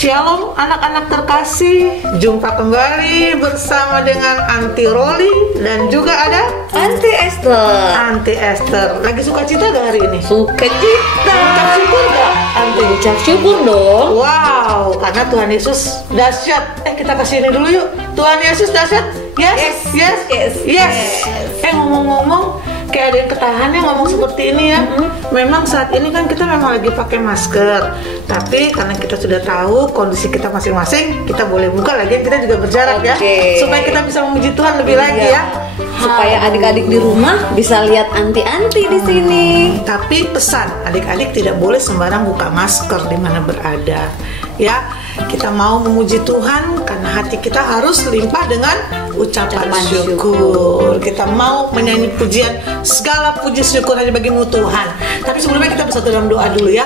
Shalom anak-anak terkasih, jumpa kembali bersama dengan Aunty Rolly dan juga ada Aunty Esther. Aunty Esther. Lagi suka cita gak hari ini? Suka cita. Ucap syukur gak Aunty? Ucap syukur dong. Wow, karena Tuhan Yesus dahsyat. Kita kasih ini dulu yuk. Tuhan Yesus dahsyat. Yes. Ngomong-ngomong, kayak ada yang ketahan ya ngomong seperti ini ya. Memang saat ini kan kita memang lagi pakai masker, tapi karena kita sudah tahu kondisi kita masing-masing, kita boleh buka lagi, kita juga berjarak ya, supaya kita bisa memuji Tuhan lebih lagi ya. Supaya adik-adik di rumah bisa lihat anti-anti di sini. Tapi pesan, adik-adik tidak boleh sembarang buka masker di mana berada. Ya, kita mau memuji Tuhan karena hati kita harus limpah dengan ucapan syukur. Kita mau menyanyi pujian, segala puji syukur hanya bagimu Tuhan. Tapi sebelumnya kita bersatu dalam doa dulu ya.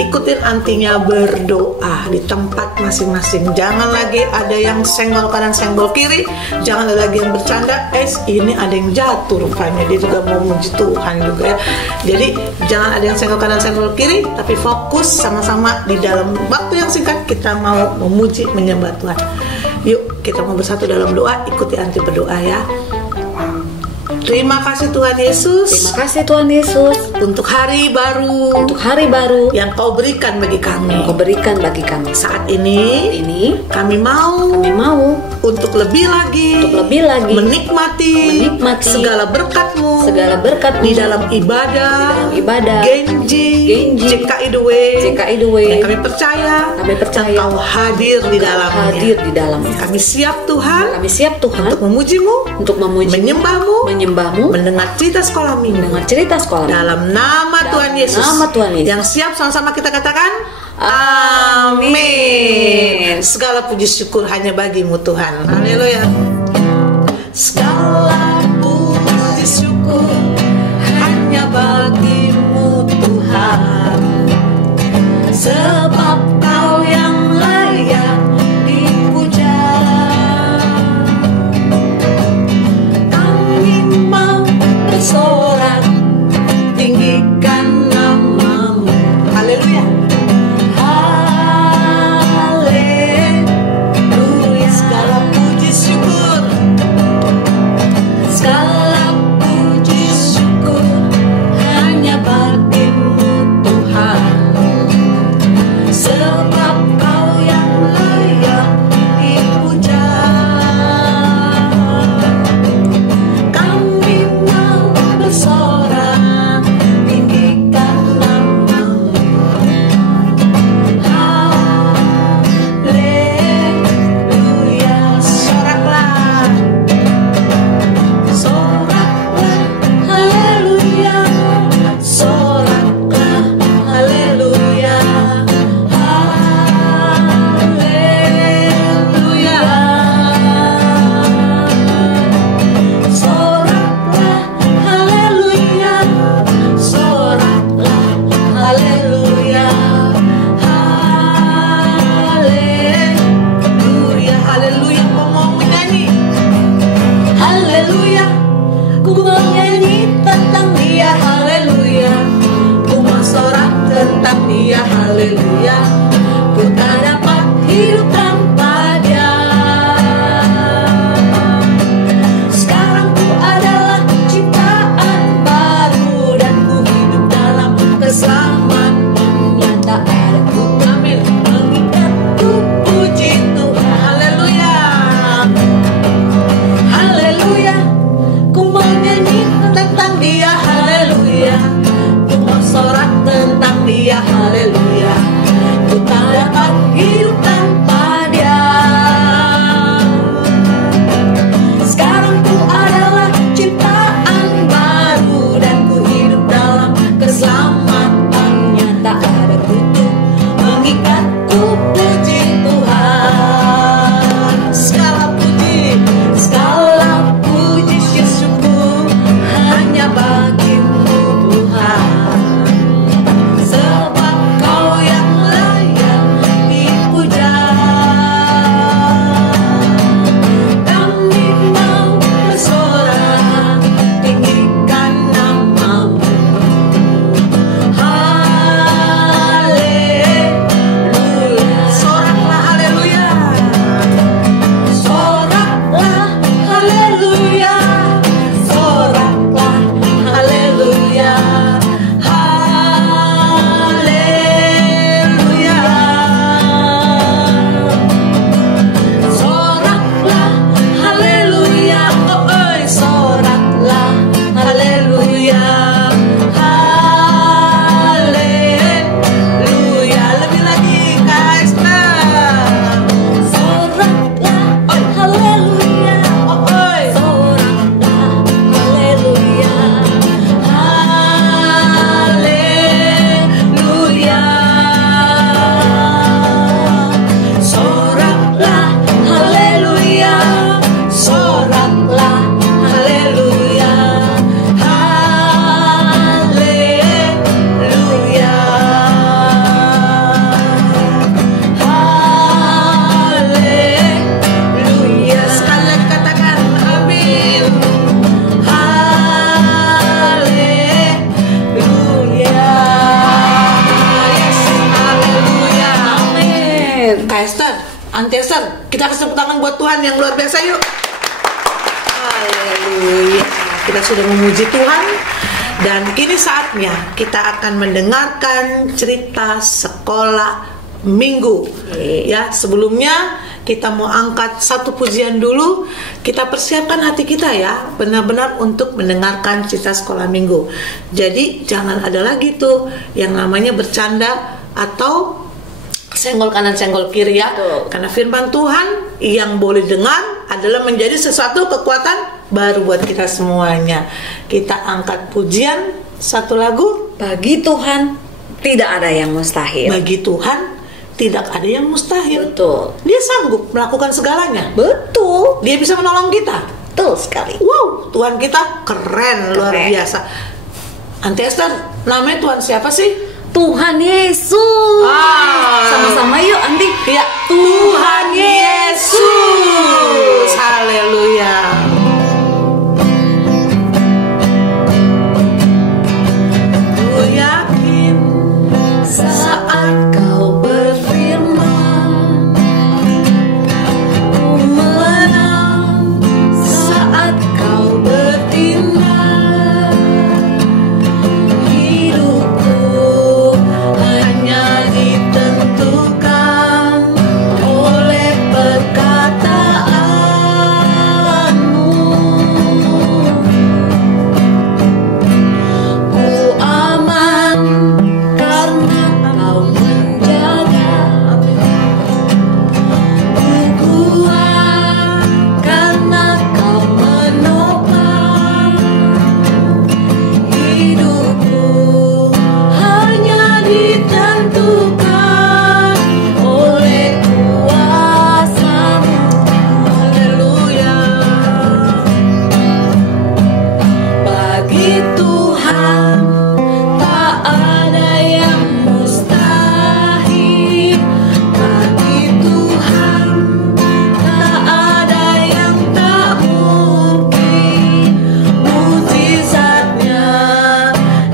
Ikutin antinya berdoa di tempat masing-masing. Jangan lagi ada yang senggol kanan senggol kiri. Jangan ada lagi yang bercanda. Ini ada yang jatuh rupanya, dia juga mau memuji Tuhan juga ya. Jadi jangan ada yang senggol kanan senggol kiri, tapi fokus sama-sama di dalam waktu yang singkat kita mau memuji menyembah Tuhan. Yuk kita mau bersatu dalam doa. Ikuti Aunty berdoa ya. Terima kasih Tuhan Yesus. Terima kasih Tuhan Yesus untuk hari baru. Untuk hari baru yang Kau berikan bagi kami. Kau berikan bagi kami. Saat ini kami mau untuk lebih lagi menikmati segala berkat-Mu di dalam ibadah Genji CKI The Way yang kami percaya Engkau hadir di dalamnya. Kami siap Tuhan untuk memuji-Mu, menyembah-Mu, mendengar cerita sekolah minggu dalam nama Tuhan Yesus. Yang siap sama-sama kita katakan amin. Segala puji syukur hanya bagimu Tuhan. Haleluya. Segala puji syukur hanya bagimu Tuhan, sebab Kau yang layak dipuja. Kami mau bersorak tinggikan nama-Mu. Haleluya. Amin. Kak Esther, Anti Esther, kita kasih tepuk tangan buat Tuhan yang luar biasa yuk. Haleluya. Kita sudah memuji Tuhan. Dan kini saatnya kita akan mendengarkan cerita sekolah minggu. Ya, sebelumnya kita mau angkat satu pujian dulu. Kita persiapkan hati kita ya, benar-benar untuk mendengarkan cerita sekolah minggu. Jadi jangan ada lagi tuh yang namanya bercanda atau senggol kanan senggol kiri ya. Karena firman Tuhan yang boleh dengar adalah menjadi sesuatu kekuatan baru buat kita semuanya. Kita angkat pujian satu lagu. Bagi Tuhan tidak ada yang mustahil. Bagi Tuhan tidak ada yang mustahil. Betul. Dia sanggup melakukan segalanya. Betul. Dia bisa menolong kita. Betul sekali. Wow, Tuhan kita keren. Luar biasa. Anti Esther, namanya Tuhan siapa sih? Tuhan Yesus. Sama-sama yuk Anti. Ya, Tuhan Yesus. Haleluya. Ku yakin saat kau berfirman, ku menang saat kau bertindak. Hidupku hanya ditentukan oleh perkataanmu. Ku aman karena kau menjaga. Ku kuat karena kau menopang. Hidupku hanya ditentukan oleh kuasa-Mu. Haleluya. Bagi Tuhan tak ada yang mustahil. Bagi Tuhan tak ada yang tak mungkin. Mujizatnya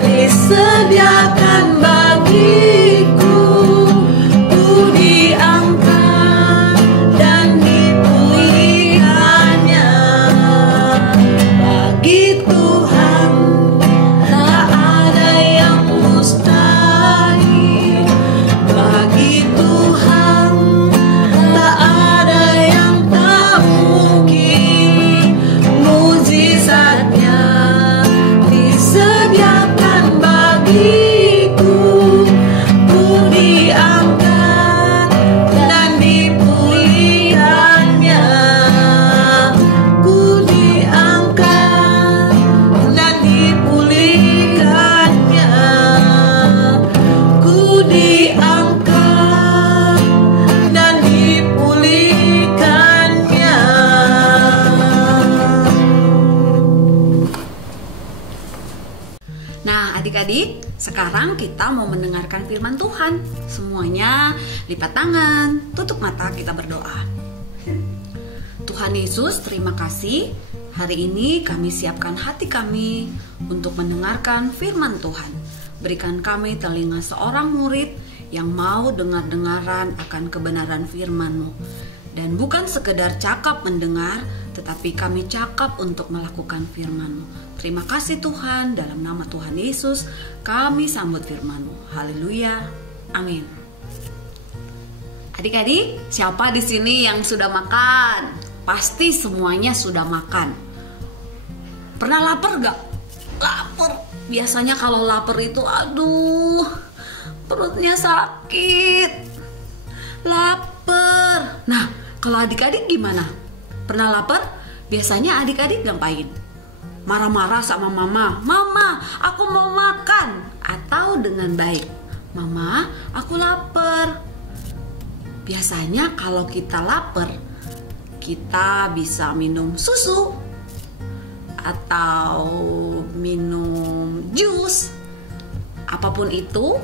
disediakan bagiku. Ku diangkat dan dipulihkannya. Bagi Tuhan tak ada yang mustahil. Bagi Tuhan tak ada yang tak mungkin. Mujizatnya disediakan bagiku. Ku diangkat dan dipulihkannya. Ku diangkat dan dipulihkannya. Ku diangkat dan dipulihkannya. Nah, adik-adik, sekarang kita mau mendengarkan firman Tuhan. Semuanya lipat tangan, tutup mata, kita berdoa. Tuhan Yesus, terima kasih. Hari ini kami siapkan hati kami untuk mendengarkan firman Tuhan. Berikan kami telinga seorang murid yang mau dengar-dengaran akan kebenaran firman-Mu. Dan bukan sekedar cakap mendengar, tetapi kami cakap untuk melakukan firman-Mu. Terima kasih Tuhan, dalam nama Tuhan Yesus kami sambut firman-Mu. Haleluya, amin. Adik-adik, siapa di sini yang sudah makan? Pasti semuanya sudah makan. Pernah lapar gak? Lapar. Biasanya kalau lapar itu aduh, perutnya sakit. Lapar. Nah, kalau adik-adik gimana? Pernah lapar? Biasanya adik-adik ngapain? Marah-marah sama mama. Mama, aku mau makan. Atau dengan baik, Mama, aku lapar. Biasanya kalau kita lapar, kita bisa minum susu atau minum jus. Apapun itu,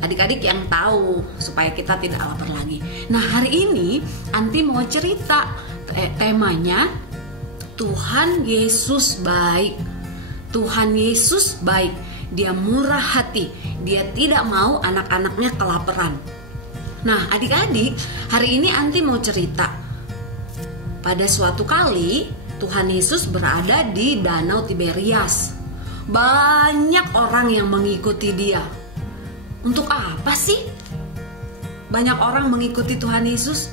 adik-adik yang tahu supaya kita tidak lapar lagi. Nah, hari ini Anti mau cerita, temanya Tuhan Yesus baik. Tuhan Yesus baik. Dia murah hati. Dia tidak mau anak-anaknya kelaparan. Nah, adik-adik, hari ini Anti mau cerita. Pada suatu kali, Tuhan Yesus berada di Danau Tiberias. Banyak orang yang mengikuti dia. Untuk apa sih banyak orang mengikuti Tuhan Yesus?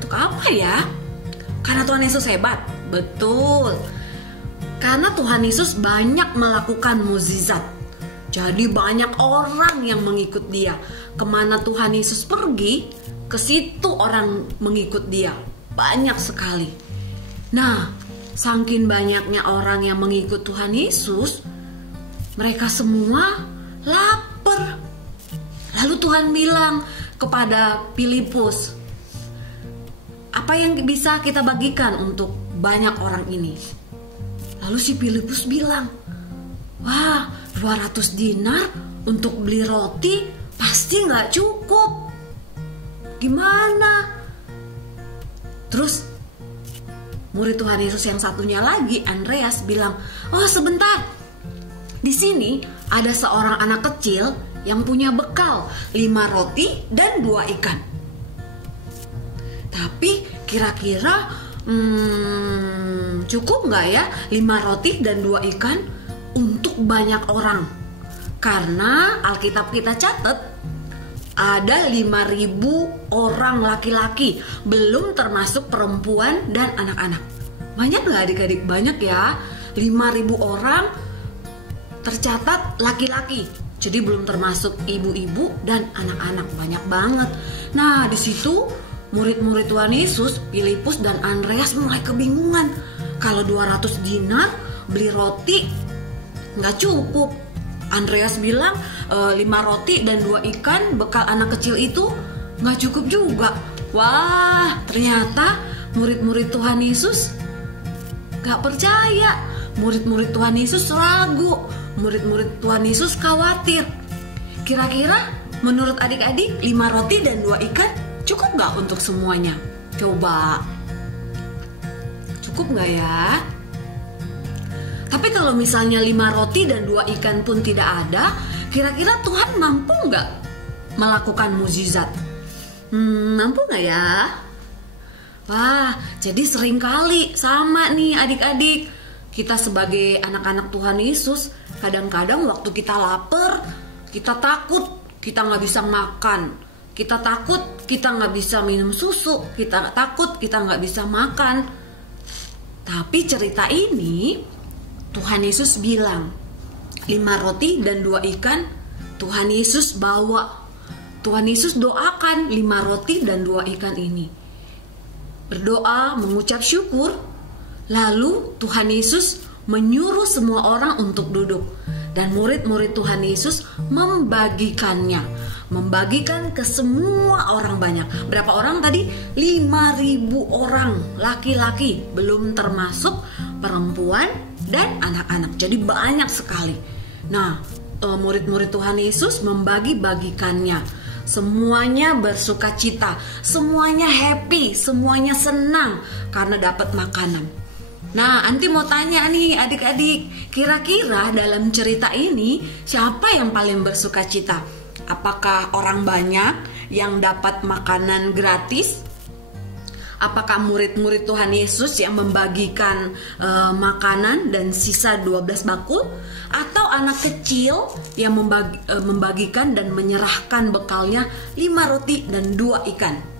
Untuk apa ya? Karena Tuhan Yesus hebat? Betul. Karena Tuhan Yesus banyak melakukan mukjizat. Jadi banyak orang yang mengikut dia. Kemana Tuhan Yesus pergi, ke situ orang mengikut dia. Banyak sekali. Nah, saking banyaknya orang yang mengikut Tuhan Yesus, mereka semua lapar. Lalu Tuhan bilang kepada Filipus, apa yang bisa kita bagikan untuk banyak orang ini? Lalu si Filipus bilang, wah, 200 dinar untuk beli roti pasti nggak cukup. Gimana? Terus murid Tuhan Yesus yang satunya lagi, Andreas, bilang, oh sebentar, di sini ada seorang anak kecil yang punya bekal 5 roti dan 2 ikan. Tapi kira-kira cukup nggak ya 5 roti dan 2 ikan untuk banyak orang? Karena Alkitab kita catat ada 5.000 orang laki-laki, belum termasuk perempuan dan anak-anak. Banyak nggak adik-adik? Banyak ya, 5.000 orang tercatat laki-laki. Jadi belum termasuk ibu-ibu dan anak-anak, banyak banget. Nah, di situ murid-murid Tuhan Yesus, Filipus dan Andreas mulai kebingungan. Kalau 200 dinar beli roti nggak cukup. Andreas bilang 5 roti dan 2 ikan bekal anak kecil itu nggak cukup juga. Wah, ternyata murid-murid Tuhan Yesus nggak percaya. Murid-murid Tuhan Yesus ragu. Murid-murid Tuhan Yesus khawatir. Kira-kira menurut adik-adik 5 roti dan 2 ikan cukup nggak untuk semuanya? Coba. Cukup nggak ya? Tapi kalau misalnya 5 roti dan 2 ikan pun tidak ada, kira-kira Tuhan mampu nggak melakukan mukjizat? Mampu nggak ya? Wah, jadi seringkali sama nih adik-adik. Kita sebagai anak-anak Tuhan Yesus, kadang-kadang waktu kita lapar, kita takut kita nggak bisa makan. Kita takut kita nggak bisa minum susu. Kita takut kita nggak bisa makan. Tapi cerita ini, Tuhan Yesus bilang, 5 roti dan 2 ikan Tuhan Yesus bawa. Tuhan Yesus doakan 5 roti dan 2 ikan ini. Berdoa, mengucap syukur. Lalu Tuhan Yesus menyuruh semua orang untuk duduk. Dan murid-murid Tuhan Yesus membagikannya. Membagikan ke semua orang banyak. Berapa orang tadi? 5.000 orang laki-laki, belum termasuk perempuan dan anak-anak. Jadi banyak sekali. Nah, murid-murid Tuhan Yesus membagi-bagikannya. Semuanya bersuka cita, semuanya happy, semuanya senang karena dapat makanan. Nah, Anti mau tanya nih adik-adik, kira-kira dalam cerita ini siapa yang paling bersuka cita? Apakah orang banyak yang dapat makanan gratis? Apakah murid-murid Tuhan Yesus yang membagikan makanan dan sisa 12 bakul? Atau anak kecil yang membagikan dan menyerahkan bekalnya 5 roti dan 2 ikan?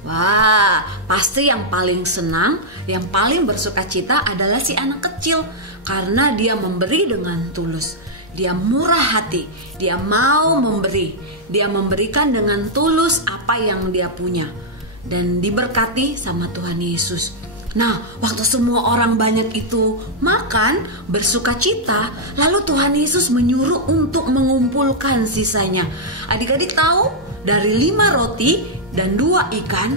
Wah, pasti yang paling senang, yang paling bersuka cita adalah si anak kecil. Karena dia memberi dengan tulus. Dia murah hati, dia mau memberi. Dia memberikan dengan tulus apa yang dia punya. Dan diberkati sama Tuhan Yesus. Nah, waktu semua orang banyak itu makan, bersuka cita, lalu Tuhan Yesus menyuruh untuk mengumpulkan sisanya. Adik-adik tahu, dari 5 roti dan 2 ikan,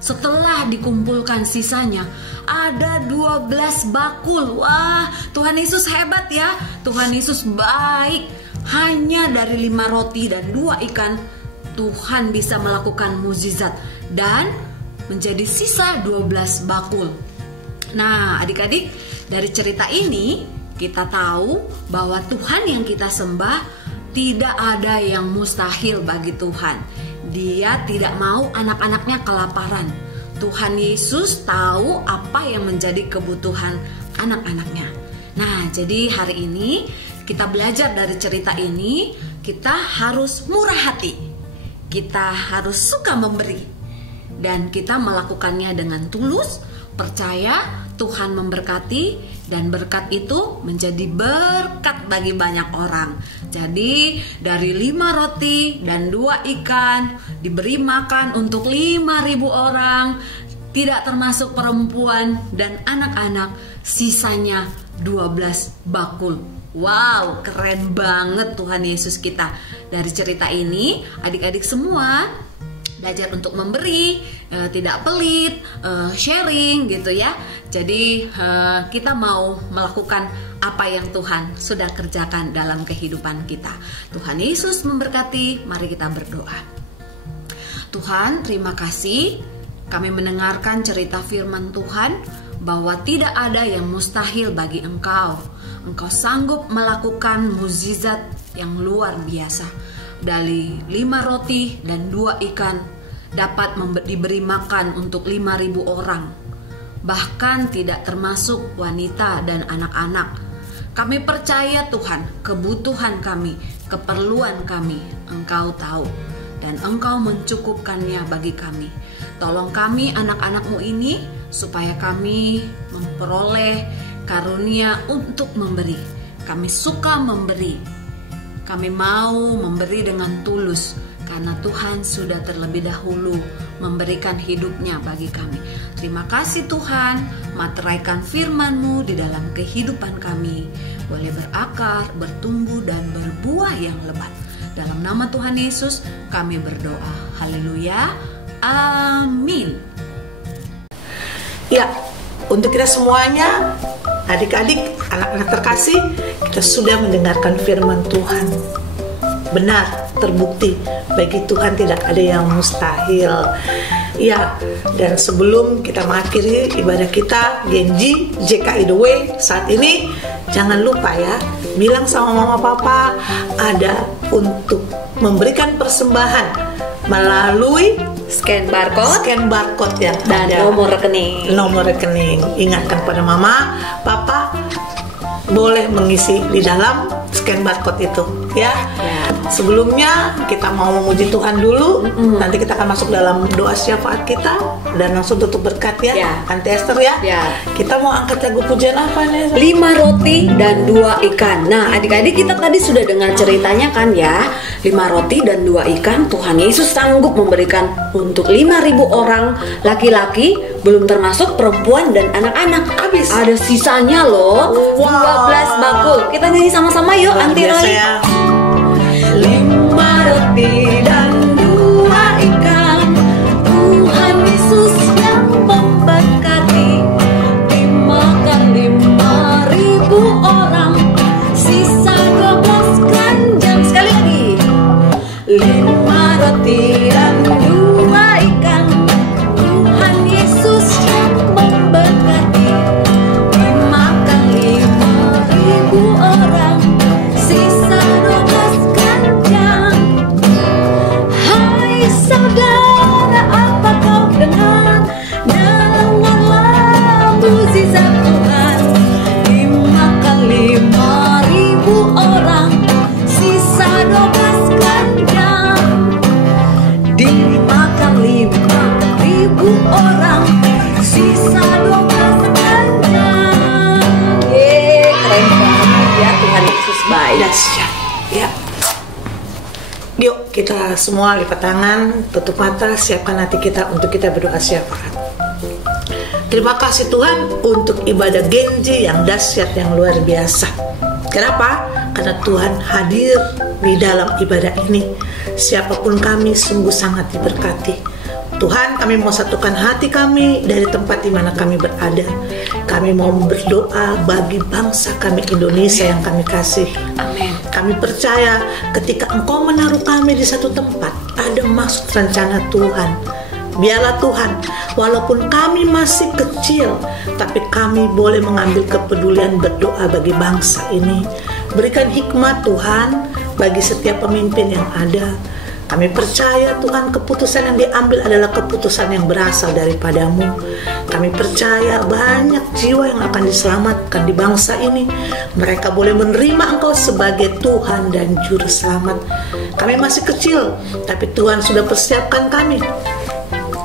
setelah dikumpulkan sisanya, ada 12 bakul. Wah, Tuhan Yesus hebat ya. Tuhan Yesus baik. Hanya dari 5 roti dan 2 ikan, Tuhan bisa melakukan mukjizat dan menjadi sisa 12 bakul. Nah, adik-adik, dari cerita ini kita tahu bahwa Tuhan yang kita sembah, tidak ada yang mustahil bagi Tuhan. Dia tidak mau anak-anaknya kelaparan. Tuhan Yesus tahu apa yang menjadi kebutuhan anak-anaknya. Nah, jadi hari ini kita belajar dari cerita ini, kita harus murah hati. Kita harus suka memberi. Dan kita melakukannya dengan tulus, percaya Tuhan memberkati, dan berkat itu menjadi berkat bagi banyak orang. Jadi dari 5 roti dan 2 ikan diberi makan untuk 5.000 orang, tidak termasuk perempuan dan anak-anak, sisanya 12 bakul. Wow, keren banget Tuhan Yesus kita. Dari cerita ini, adik-adik semua belajar untuk memberi, tidak pelit, sharing gitu ya. Jadi kita mau melakukan apa yang Tuhan sudah kerjakan dalam kehidupan kita. Tuhan Yesus memberkati, mari kita berdoa. Tuhan, terima kasih kami mendengarkan cerita firman Tuhan bahwa tidak ada yang mustahil bagi Engkau. Engkau sanggup melakukan mukjizat yang luar biasa. Dari 5 roti dan 2 ikan dapat diberi makan untuk 5.000 orang. Bahkan tidak termasuk wanita dan anak-anak. Kami percaya Tuhan, kebutuhan kami, keperluan kami, Engkau tahu. Dan Engkau mencukupkannya bagi kami. Tolong kami anak-anak-Mu ini supaya kami memperoleh karunia untuk memberi. Kami suka memberi. Kami mau memberi dengan tulus karena Tuhan sudah terlebih dahulu memberikan hidupnya bagi kami. Terima kasih Tuhan, materaikan firman-Mu di dalam kehidupan kami. Boleh berakar, bertumbuh dan berbuah yang lebat. Dalam nama Tuhan Yesus kami berdoa. Haleluya. Amin. Ya, untuk kita semuanya, adik-adik, anak-anak terkasih, kita sudah mendengarkan firman Tuhan. Benar, terbukti bagi Tuhan tidak ada yang mustahil. Ya, dan sebelum kita mengakhiri ibadah kita Genji JKI The Way saat ini, jangan lupa ya, bilang sama mama papa ada untuk memberikan persembahan melalui Scan barcode yang dan ada nomor rekening. Ingatkan pada mama, papa boleh mengisi di dalam scan barcode itu ya. Sebelumnya kita mau memuji Tuhan dulu. Nanti kita akan masuk dalam doa syafaat kita dan langsung tutup berkat ya. Tante Esther ya. Kita mau angkat lagu pujian apa nih? 5 roti dan 2 ikan. Nah, adik-adik, kita tadi sudah dengar ceritanya kan ya. 5 roti dan 2 ikan Tuhan Yesus sanggup memberikan untuk 5.000 orang laki-laki, belum termasuk perempuan dan anak-anak. Habis. Ada sisanya loh. 12 bakul. Kita nyanyi sama-sama yuk, Anti Roy. 5 roti dan 2 ikan, Tuhan Yesus yang memberkati. Dimakan 5.000 orang, sisa 12 keranjang. Sekali lagi. 5 roti dan 2 ikan, Tuhan Yesus yang memberkati. Dimakan 5.000 orang, sisa 12 keranjang. Hai saudara, apa kau dengar? Dengarlah mukjizat Tuhan. Dimakan 5.000 orang, sisa 12 keranjang. Dimakan 5.000 orang, sisa 12 keranjang. Keren banget ya, Tuhan Yesus baik. Dahsyat ya. Yuk kita semua lipat tangan, tutup mata, siapkan hati kita untuk kita berdoa syafaat. Terima kasih Tuhan untuk ibadah Genji yang dahsyat, yang luar biasa. Kenapa? Karena Tuhan hadir di dalam ibadah ini. Siapapun kami sungguh sangat diberkati. Tuhan, kami mau satukan hati kami dari tempat di mana kami berada. Kami mau berdoa bagi bangsa kami Indonesia yang kami kasih. Amin. Kami percaya ketika Engkau menaruh kami di satu tempat, ada maksud rencana Tuhan. Biarlah Tuhan, walaupun kami masih kecil, tapi kami boleh mengambil kepedulian berdoa bagi bangsa ini. Berikan hikmat Tuhan, bagi setiap pemimpin yang ada. Kami percaya Tuhan keputusan yang diambil adalah keputusan yang berasal daripadamu. Kami percaya banyak jiwa yang akan diselamatkan di bangsa ini. Mereka boleh menerima Engkau sebagai Tuhan dan Juru Selamat. Kami masih kecil, tapi Tuhan sudah persiapkan kami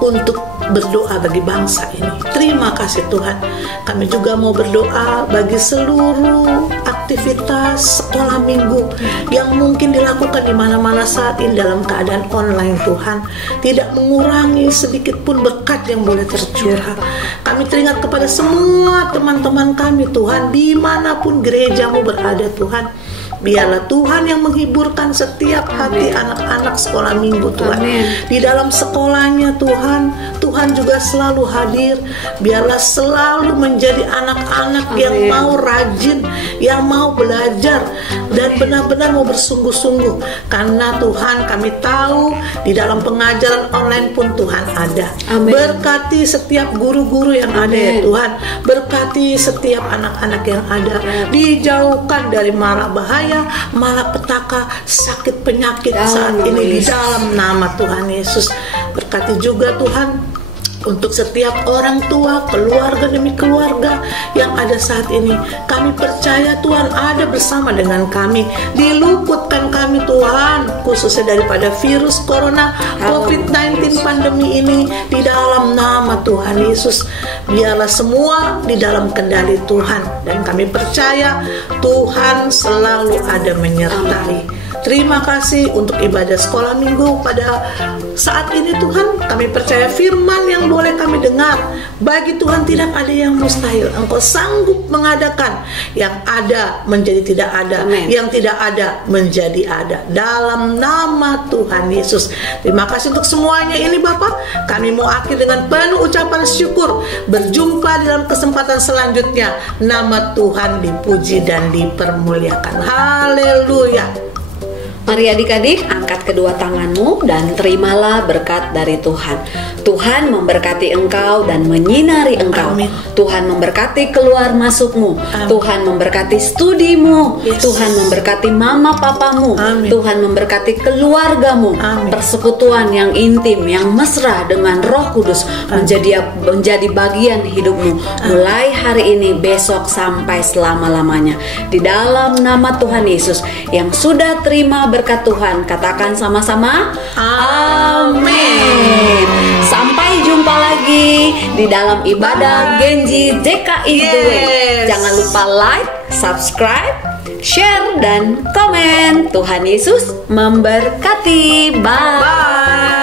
untuk berdoa bagi bangsa ini. Terima kasih Tuhan. Kami juga mau berdoa bagi seluruh aktivitas sekolah minggu yang mungkin dilakukan di mana-mana saat ini dalam keadaan online Tuhan. Tidak mengurangi sedikit pun berkat yang boleh tercurah. Kami teringat kepada semua teman-teman kami Tuhan, dimanapun gerejamu berada Tuhan. Biarlah Tuhan yang menghiburkan setiap hati anak-anak sekolah minggu Tuhan. Di dalam sekolahnya Tuhan, Tuhan juga selalu hadir. Biarlah selalu menjadi anak-anak yang mau rajin, yang mau belajar, dan benar-benar mau bersungguh-sungguh. Karena Tuhan, kami tahu di dalam pengajaran online pun Tuhan ada. Berkati setiap guru-guru yang ada ya Tuhan. Berkati setiap anak-anak yang ada. Dijauhkan dari mara bahaya, malapetaka, sakit penyakit saat ini di dalam nama Tuhan Yesus. Berkati juga Tuhan untuk setiap orang tua, keluarga demi keluarga yang ada saat ini. Kami percaya Tuhan ada bersama dengan kami. Diluputkan kami Tuhan, khususnya daripada virus corona COVID-19 pandemi ini di dalam nama Tuhan Yesus. Biarlah semua di dalam kendali Tuhan, dan kami percaya Tuhan selalu ada menyertai. Terima kasih untuk ibadah sekolah minggu pada saat ini Tuhan. Kami percaya firman yang boleh kami dengar. Bagi Tuhan tidak ada yang mustahil. Engkau sanggup mengadakan yang ada menjadi tidak ada, yang tidak ada menjadi ada, dalam nama Tuhan Yesus. Terima kasih untuk semuanya ini Bapak. Kami mau akhir dengan penuh ucapan syukur. Berjumpa dalam kesempatan selanjutnya. Nama Tuhan dipuji dan dipermuliakan. Haleluya. Mari adik-adik, angkat kedua tanganmu dan terimalah berkat dari Tuhan. Tuhan memberkati engkau dan menyinari engkau. Amin. Tuhan memberkati keluar masukmu. Amin. Tuhan memberkati studimu. Yes. Tuhan memberkati mama papamu. Amin. Tuhan memberkati keluargamu. Amin. Persekutuan yang intim, yang mesra dengan Roh Kudus menjadi bagian hidupmu. Mulai hari ini, besok sampai selama-lamanya. Di dalam nama Tuhan Yesus yang sudah terima berkat Tuhan, katakan sama-sama amin. Sampai jumpa lagi di dalam ibadah Genji JKI The Way. Jangan lupa like, subscribe, share, dan komen. Tuhan Yesus memberkati. Bye.